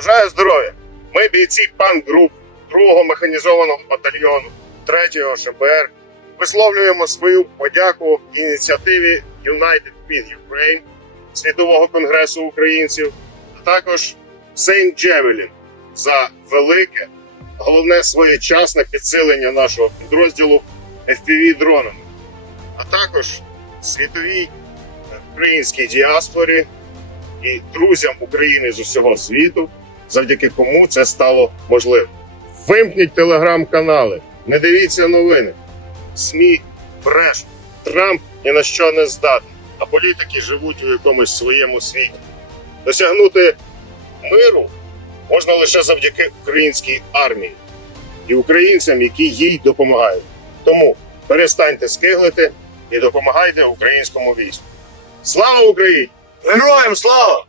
Бажаю здоров'я! Ми бійці пан-груп 2-го механізованого батальйону 3-го ШБР. Висловлюємо свою подяку ініціативі United with Ukraine Світового конгресу українців, а також Saint Javelin за велике, головне своєчасне підсилення нашого підрозділу fpv дронами, а також світовій е, українській діаспорі і друзям України з усього світу, завдяки кому це стало можливим. Вимкніть телеграм-канали, не дивіться новини. СМІ бреш, Трамп ні на що не здатний, а політики живуть у якомусь своєму світі. Досягнути миру можна лише завдяки українській армії і українцям, які їй допомагають. Тому перестаньте скиглити і допомагайте українському війську. Слава Україні! Героям слава!